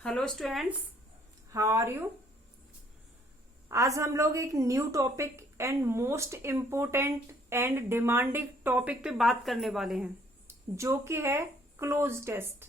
Hello students, how are you. आज हम लोग एक new topic and most important and demanding topic पे बात करने वाले हैं, जो कि है क्लोज टेस्ट।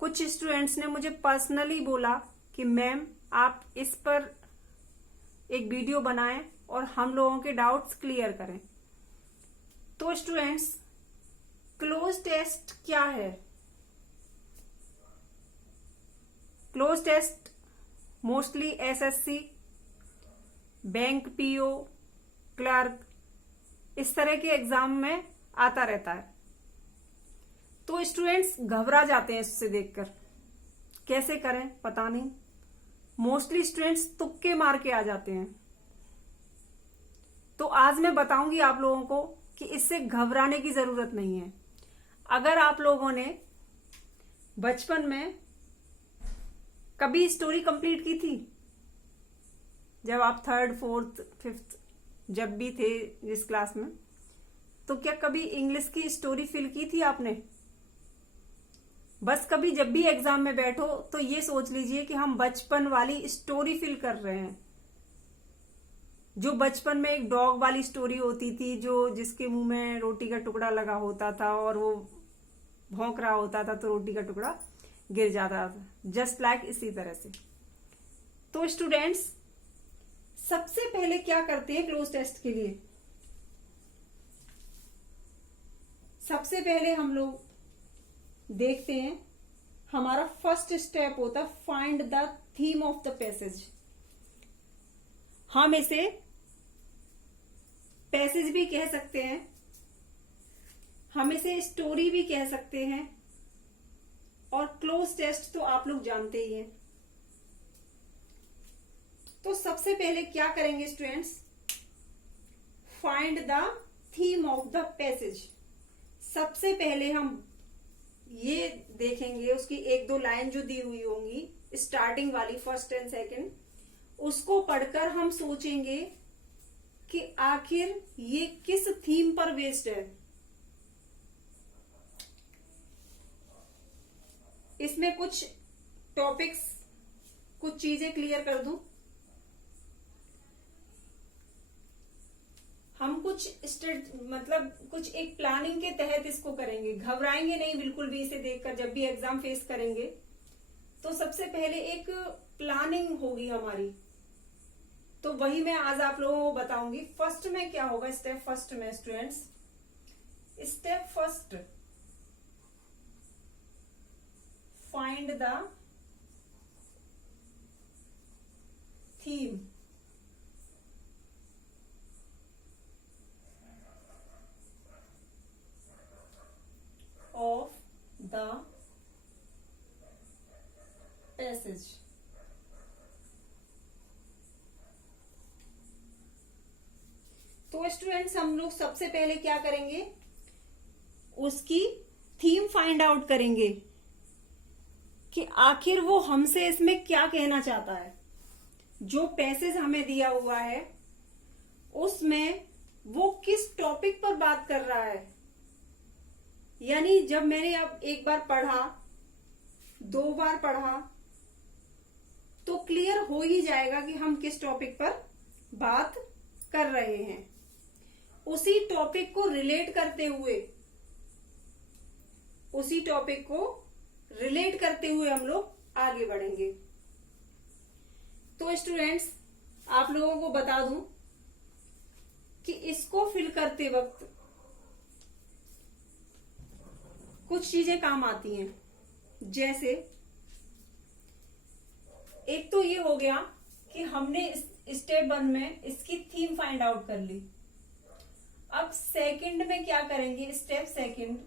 कुछ स्टूडेंट्स ने मुझे पर्सनली बोला कि मैम आप इस पर एक वीडियो बनाएं और हम लोगों के डाउट्स क्लियर करें। तो स्टूडेंट्स, क्लोज टेस्ट क्या है? Cloze test mostly SSC, bank PO, clerk, इस तरह के एग्जाम में आता रहता है। तो स्टूडेंट्स घबरा जाते हैं इससे देखकर, कैसे करें पता नहीं। मोस्टली स्टूडेंट्स तुक्के मार के आ जाते हैं। तो आज मैं बताऊंगी आप लोगों को कि इससे घबराने की जरूरत नहीं है। अगर आप लोगों ने बचपन में कभी स्टोरी कंप्लीट की थी, जब आप 3rd 4th 5th जब भी थे जिस क्लास में, तो क्या कभी इंग्लिश की स्टोरी फिल की थी आपने? बस कभी जब भी एग्जाम में बैठो तो ये सोच लीजिए कि हम बचपन वाली स्टोरी फिल कर रहे हैं। जो बचपन में एक डॉग वाली स्टोरी होती थी, जो जिसके मुंह में रोटी का टुकड़ा लगा होता था और वो भौंक रहा होता था तो रोटी का टुकड़ा गिर जाता था, जस्ट लाइक इसी तरह से। तो स्टूडेंट्स, सबसे पहले क्या करते हैं क्लोज टेस्ट के लिए? सबसे पहले हम लोग देखते हैं, हमारा फर्स्ट स्टेप होता है find the theme of the passage. हम इसे पैसेज भी कह सकते हैं, हम इसे स्टोरी भी कह सकते हैं, और क्लोज टेस्ट तो आप लोग जानते ही हैं। तो सबसे पहले क्या करेंगे students? Find the theme of the passage. सबसे पहले हम ये देखेंगे, उसकी 1-2 लाइन जो दी हुई होंगी स्टार्टिंग वाली, फर्स्ट एंड सेकंड, उसको पढ़कर हम सोचेंगे कि आखिर ये किस थीम पर बेस्ड है। इसमें कुछ टॉपिक्स, कुछ चीजें क्लियर कर दूं। हम कुछ कुछ एक प्लानिंग के तहत इसको करेंगे, घबराएंगे नहीं बिल्कुल भी इसे देखकर। जब भी एग्जाम फेस करेंगे तो सबसे पहले एक प्लानिंग होगी हमारी, तो वही मैं आज आप लोगों को बताऊंगी। फर्स्ट में क्या होगा, स्टेप फर्स्ट में students, step first, find the theme of the passage। तो स्टूडेंट्स, हम लोग सबसे पहले क्या करेंगे, उसकी थीम फाइंड आउट करेंगे कि आखिर वो हमसे इसमें क्या कहना चाहता है। जो पैसेज हमें दिया हुआ है उसमें वो किस टॉपिक पर बात कर रहा है। यानी जब मैंने अब एक बार पढ़ा, 2 बार पढ़ा, तो क्लियर हो ही जाएगा कि हम किस टॉपिक पर बात कर रहे हैं। उसी टॉपिक को रिलेट करते हुए हम लोग आगे बढ़ेंगे। तो स्टूडेंट्स, आप लोगों को बता दूं कि इसको फिल करते वक्त कुछ चीजें काम आती हैं। जैसे एक तो ये हो गया कि हमने स्टेप 1 में इसकी थीम फाइंड आउट कर ली। अब सेकंड में क्या करेंगे, स्टेप सेकंड,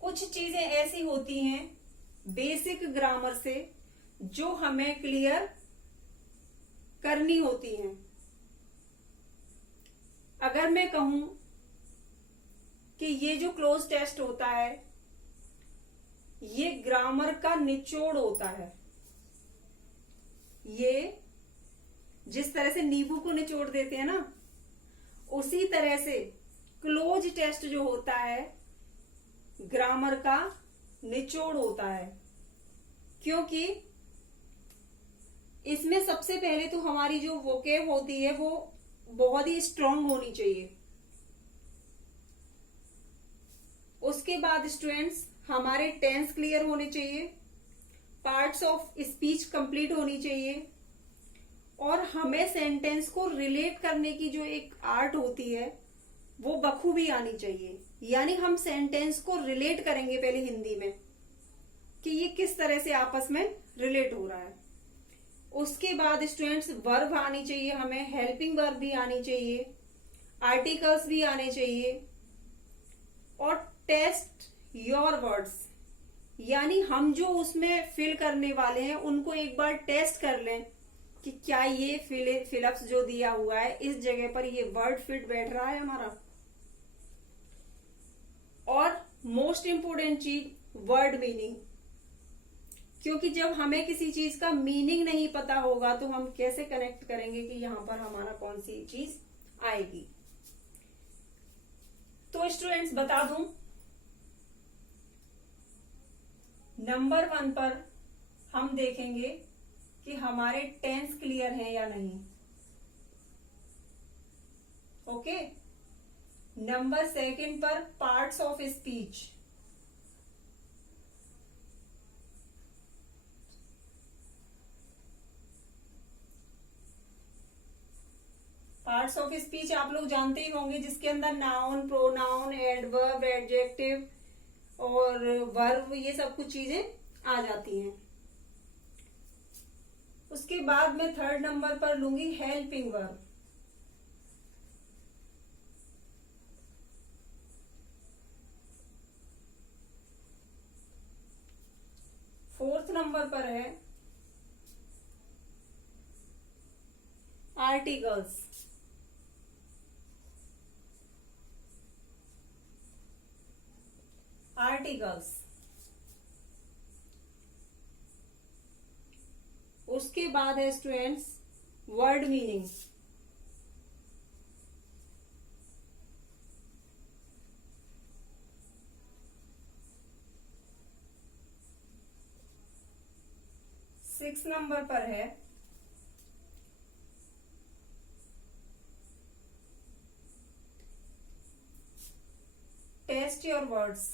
कुछ चीजें ऐसी होती हैं बेसिक ग्रामर से जो हमें क्लियर करनी होती हैं। अगर मैं कहूं कि ये जो क्लोज टेस्ट होता है ये ग्रामर का निचोड़ होता है, ये जिस तरह से नींबू को निचोड़ देते हैं ना, उसी तरह से क्लोज टेस्ट जो होता है ग्रामर का निचोड़ होता है, क्योंकि इसमें सबसे पहले तो हमारी जो वोकेब होती है वो बहुत ही स्ट्रांग होनी चाहिए। उसके बाद स्टूडेंट्स हमारे टेंस क्लियर होने चाहिए, पार्ट्स ऑफ स्पीच कंप्लीट होनी चाहिए, और हमें सेंटेंस को रिलेट करने की जो एक आर्ट होती है वो बखूबी आनी चाहिए। यानी हम सेंटेंस को रिलेट करेंगे पहले हिंदी में कि ये किस तरह से आपस में रिलेट हो रहा है। उसके बाद स्टूडेंट्स वर्ब आनी चाहिए, हमें हेल्पिंग वर्ब भी आनी चाहिए, आर्टिकल्स भी आने चाहिए, और टेस्ट योर वर्ड्स, यानी हम जो उसमें फिल करने वाले हैं उनको एक बार टेस्ट कर लें कि क्या ये फिलअप्स जो दिया हुआ है इस जगह पर ये वर्ड फिट बैठ रहा है हमारा। और मोस्ट इंपोर्टेंट चीज वर्ड मीनिंग, क्योंकि जब हमें किसी चीज का मीनिंग नहीं पता होगा तो हम कैसे कनेक्ट करेंगे कि यहां पर हमारा कौन सी चीज आएगी। तो स्टूडेंट्स बता दूं, नंबर 1 पर हम देखेंगे कि हमारे टेंस क्लियर है या नहीं। ओके। नंबर 2 पर parts of speech, parts of speech आप लोग जानते ही होंगे, जिसके अंदर नाउन, प्रोनाउन, एडवर्ब, एडजेक्टिव और वर्ब, ये सब कुछ चीजें आ जाती हैं। उसके बाद मैं 3rd नंबर पर लूंगी हेल्पिंग वर्ब। फोर्थ नंबर पर है आर्टिकल्स। उसके बाद है students word meaning. Six number पर है test your words.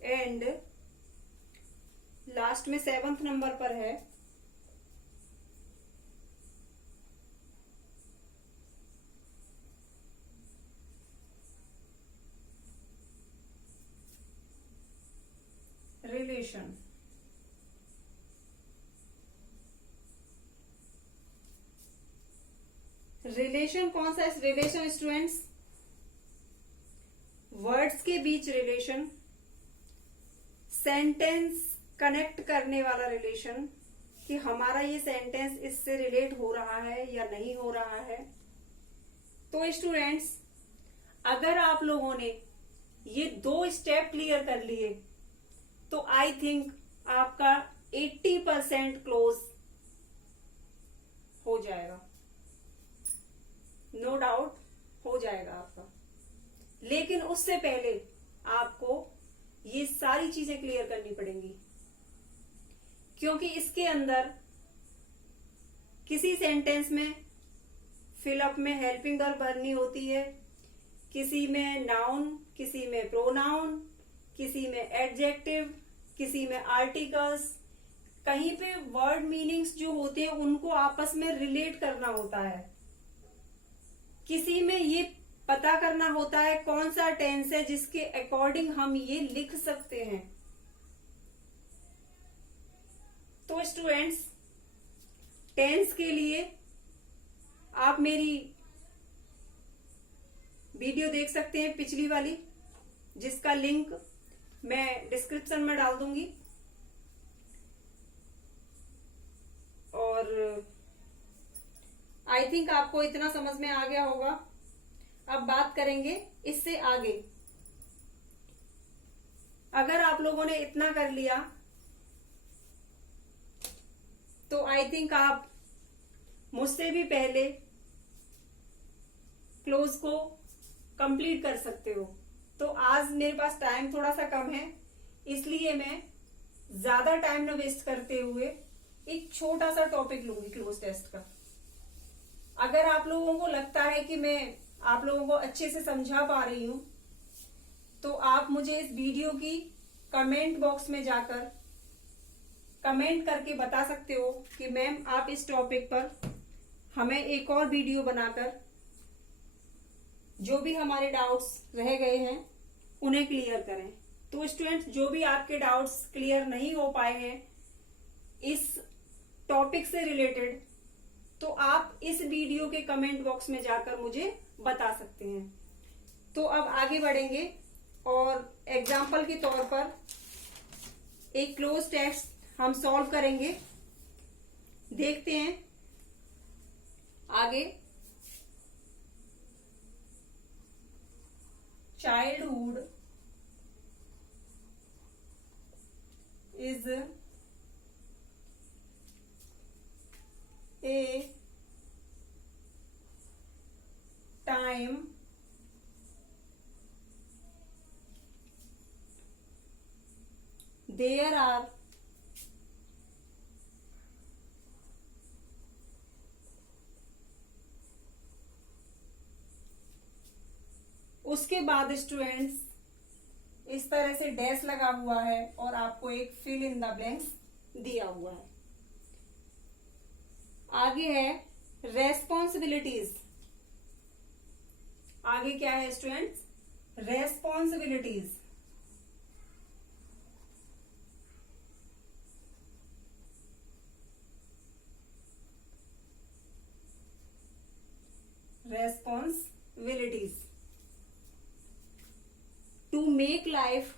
And last में 7th नंबर पर है रिलेशन। रिलेशन कौन सा रिलेशन स्टूडेंट्स? वर्ड्स के बीच रिलेशन, सेंटेंस कनेक्ट करने वाला रिलेशन, कि हमारा ये सेंटेंस इससे रिलेट हो रहा है या नहीं हो रहा है। तो स्टूडेंट्स, अगर आप लोगों ने ये 2 स्टेप क्लियर कर लिए तो आई थिंक आपका 80% क्लोज हो जाएगा, नो डाउट हो जाएगा आपका। लेकिन उससे पहले आपको ये सारी चीजें क्लियर करनी पड़ेंगी, क्योंकि इसके अंदर किसी सेंटेंस में फिलअप में हेल्पिंग वर्ब भरनी होती है, किसी में नाउन, किसी में प्रोनाउन, किसी में एडजेक्टिव, किसी में आर्टिकल्स, कहीं पे वर्ड मीनिंग्स जो होते हैं उनको आपस में रिलेट करना होता है, किसी में ये पता करना होता है कौन सा टेंस है जिसके अकॉर्डिंग हम ये लिख सकते हैं। तो स्टूडेंट्स, टेंस के लिए आप मेरी वीडियो देख सकते हैं पिछली वाली, जिसका लिंक मैं डिस्क्रिप्शन में डाल दूंगी। और आई थिंक आपको इतना समझ में आ गया होगा। अब बात करेंगे इससे आगे अगर आप लोगों ने इतना कर लिया तो आई थिंक आप मुझसे भी पहले क्लोज को कंप्लीट कर सकते हो। तो आज मेरे पास टाइम थोड़ा सा कम है, इसलिए मैं ज्यादा टाइम न वेस्ट करते हुए एक छोटा सा टॉपिक लूंगी क्लोज टेस्ट का। अगर आप लोगों को लगता है कि मैं आप लोगों को अच्छे से समझा पा रही हूं, तो आप मुझे इस वीडियो की कमेंट बॉक्स में जाकर कमेंट करके बता सकते हो कि मैम आप इस टॉपिक पर हमें एक और वीडियो बनाकर जो भी हमारे डाउट्स रह गए हैं उन्हें क्लियर करें। तो स्टूडेंट्स, जो भी आपके डाउट्स क्लियर नहीं हो पाए हैं इस टॉपिक से रिलेटेड, तो आप इस वीडियो के कमेंट बॉक्स में जाकर मुझे बता सकते हैं। तो अब आगे बढ़ेंगे और एग्जाम्पल के तौर पर एक क्लोज टेस्ट हम सॉल्व करेंगे। देखते हैं आगे। Childhood is a time there are उसके बाद स्टूडेंट्स इस तरह से डैश लगा हुआ है और आपको एक फिल इन द ब्लैंक्स दिया हुआ है। आगे है रेस्पॉन्सिबिलिटीज। आगे क्या है students? Responsibilities. responsibilities to make life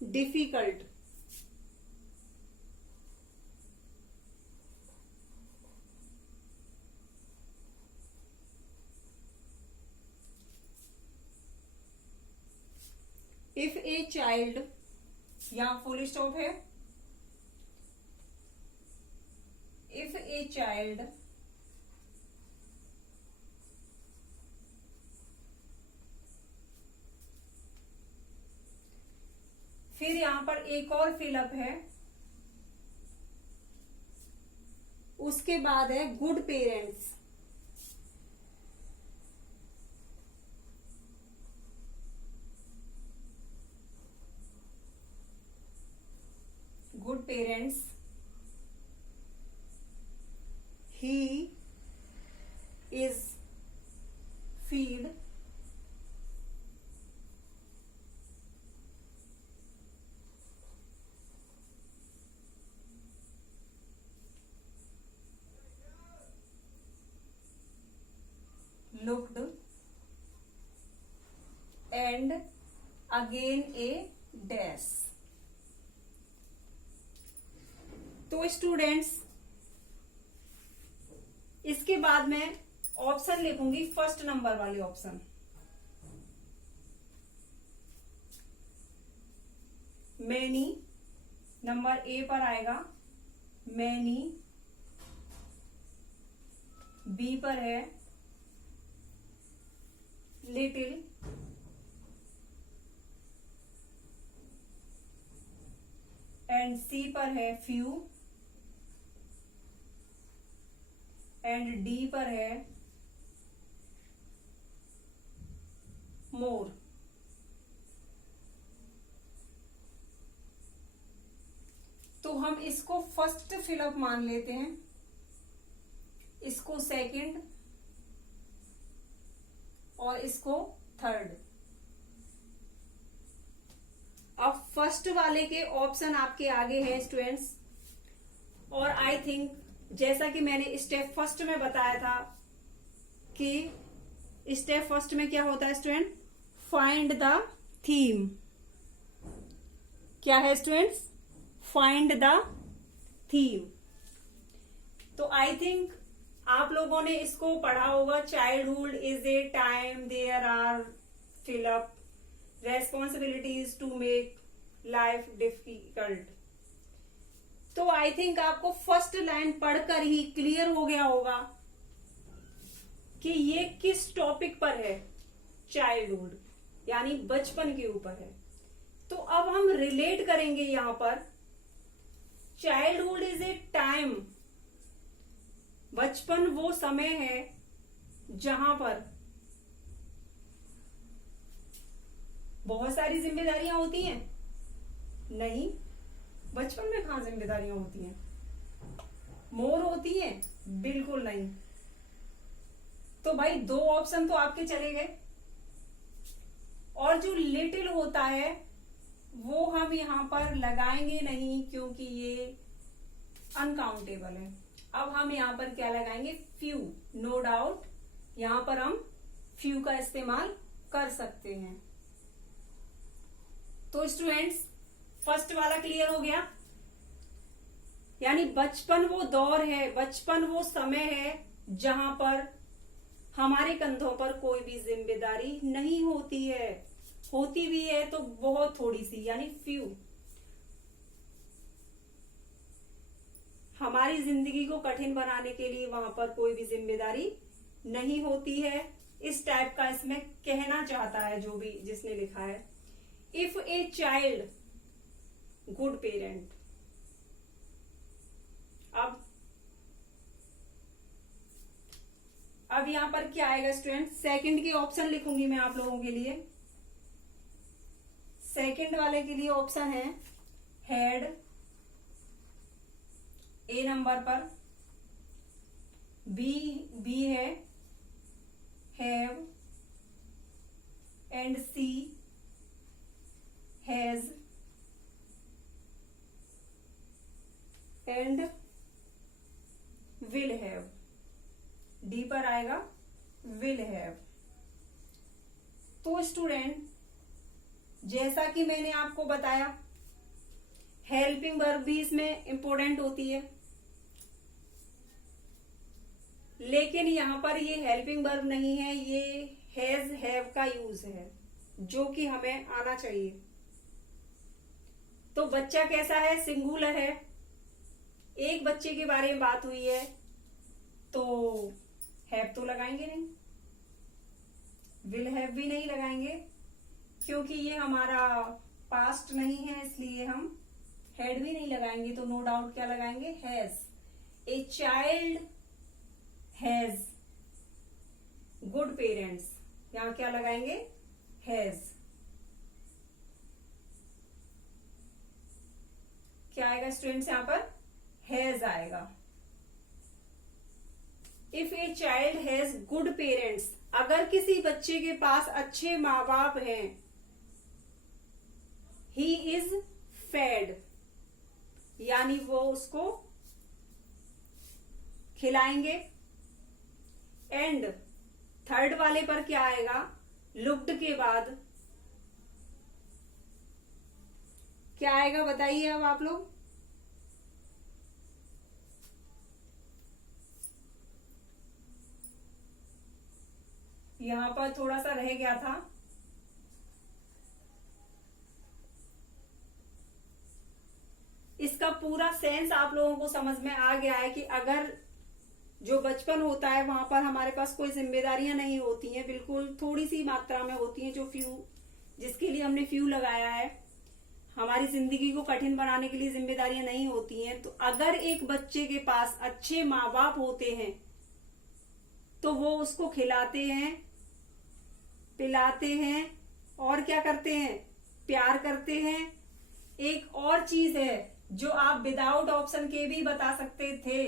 difficult. If a child, यहाँ फुल स्टॉप है। If a child फिर यहां पर एक और फिलअप है, उसके बाद है good parents. Good parents, he is feed looked and again a dash। तो स्टूडेंट्स, इसके बाद मैं ऑप्शन लिखूंगी, फर्स्ट नंबर वाले ऑप्शन। मैनी नंबर ए पर आएगा, मैनी। बी पर है लिटिल, एंड सी पर है फ्यू, एंड डी पर है मोर। तो हम इसको फर्स्ट फिलअप मान लेते हैं, इसको सेकंड और इसको थर्ड। अब फर्स्ट वाले के ऑप्शन आपके आगे है स्टूडेंट्स, और आई थिंक जैसा कि मैंने स्टेप फर्स्ट में बताया था कि स्टेप फर्स्ट में क्या होता है स्टूडेंट? Find the theme. क्या है स्टूडेंट्स? Find the theme. तो आई थिंक आप लोगों ने इसको पढ़ा होगा। Childhood is a time there are fill up responsibilities to make life difficult. तो आई थिंक आपको फर्स्ट लाइन पढ़कर ही क्लियर हो गया होगा कि ये किस टॉपिक पर है। चाइल्डहुड यानी बचपन के ऊपर है। तो अब हम रिलेट करेंगे यहां पर। चाइल्डहुड इज ए टाइम, बचपन वो समय है जहां पर बहुत सारी जिम्मेदारियां होती हैं। नहीं, बचपन में कहां जिम्मेदारियां होती हैं? मोर होती हैं? बिल्कुल नहीं। तो भाई दो ऑप्शन तो आपके चले गए। और जो लिटिल होता है वो हम यहां पर लगाएंगे नहीं, क्योंकि ये अनकाउंटेबल है। अब हम यहां पर क्या लगाएंगे? फ्यू। नो डाउट यहां पर हम फ्यू का इस्तेमाल कर सकते हैं। तो स्टूडेंट्स, फर्स्ट वाला क्लियर हो गया। यानी बचपन वो दौर है, बचपन वो समय है जहां पर हमारे कंधों पर कोई भी जिम्मेदारी नहीं होती है। होती भी है तो बहुत थोड़ी सी, यानी फ्यू। हमारी जिंदगी को कठिन बनाने के लिए वहां पर कोई भी जिम्मेदारी नहीं होती है। इस टाइप का इसमें कहना चाहता है जो भी जिसने लिखा है। If a child good parent. अब यहां पर क्या आएगा स्टूडेंट? सेकंड के ऑप्शन लिखूंगी मैं आप लोगों के लिए। सेकंड वाले के लिए ऑप्शन है हैड ए नंबर पर, बी है have, and C has, and will have. D पर आएगा विल हैव। तो स्टूडेंट, जैसा कि मैंने आपको बताया, हेल्पिंग वर्ब भी इसमें इंपॉर्टेंट होती है, लेकिन यहां पर ये हेल्पिंग वर्ब नहीं है, ये हैज हैव का यूज है, जो कि हमें आना चाहिए। तो बच्चा कैसा है? सिंगुलर है। एक बच्चे के बारे में बात हुई है तो हैव तो लगाएंगे नहीं, विल हैव भी नहीं लगाएंगे, क्योंकि ये हमारा पास्ट नहीं है, इसलिए हम हैड भी नहीं लगाएंगे। तो नो डाउट क्या लगाएंगे? Has. A child has good parents. यहां क्या लगाएंगे? हैज। क्या आएगा स्टूडेंट्स? यहां पर हैज आएगा। If a child has good parents, अगर किसी बच्चे के पास अच्छे माँ बाप हैं, ही इज फेड, यानी वो उसको खिलाएंगे। एंड थर्ड वाले पर क्या आएगा? लुक्ड के बाद क्या आएगा बताइए अब आप लोग। यहां पर थोड़ा सा रह गया था। इसका पूरा सेंस आप लोगों को समझ में आ गया है कि अगर जो बचपन होता है वहां पर हमारे पास कोई जिम्मेदारियां नहीं होती हैं, बिल्कुल थोड़ी सी मात्रा में होती हैं, जो फ्यू, जिसके लिए हमने फ्यू लगाया है। हमारी जिंदगी को कठिन बनाने के लिए जिम्मेदारियां नहीं होती हैं। तो अगर एक बच्चे के पास अच्छे माँ बाप होते हैं तो वो उसको खिलाते हैं, पिलाते हैं और क्या करते हैं? प्यार करते हैं। एक और चीज है जो आप विदाउट ऑप्शन के भी बता सकते थे,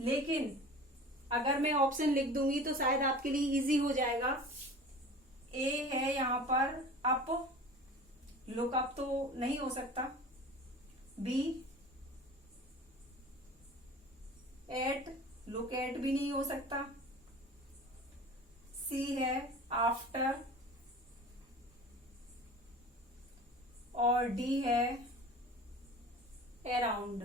लेकिन अगर मैं ऑप्शन लिख दूंगी तो शायद आपके लिए इजी हो जाएगा। ए है यहां पर अप, लुक अप तो नहीं हो सकता। बी एट, लुक एट भी नहीं हो सकता। सी है आफ्टर, और डी है अराउंड।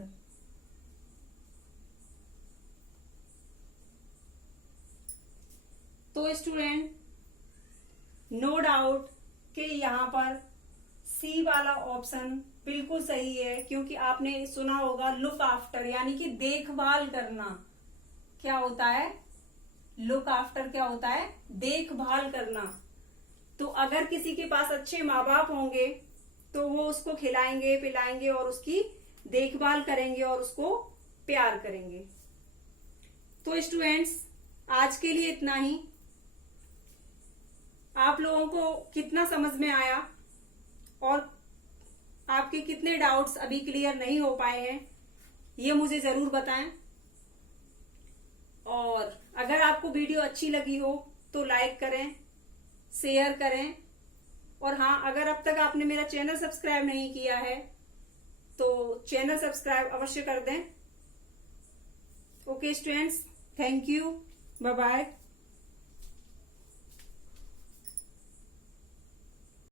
तो स्टूडेंट नो डाउट कि यहाँ पर सी वाला ऑप्शन बिल्कुल सही है, क्योंकि आपने सुना होगा लुक आफ्टर, यानी कि देखभाल करना क्या होता है, लुक आफ्टर क्या होता है, देखभाल करना। तो अगर किसी के पास अच्छे माँ बाप होंगे तो वो उसको खिलाएंगे पिलाएंगे और उसकी देखभाल करेंगे और उसको प्यार करेंगे। तो स्टूडेंट्स आज के लिए इतना ही। आप लोगों को कितना समझ में आया और आपके कितने डाउट्स अभी क्लियर नहीं हो पाए हैं, ये मुझे जरूर बताएं। और अगर आपको वीडियो अच्छी लगी हो तो लाइक करें, शेयर करें, और हाँ, अगर अब तक आपने मेरा चैनल सब्सक्राइब नहीं किया है तो चैनल सब्सक्राइब अवश्य कर दें। Okay students, thank you, bye bye.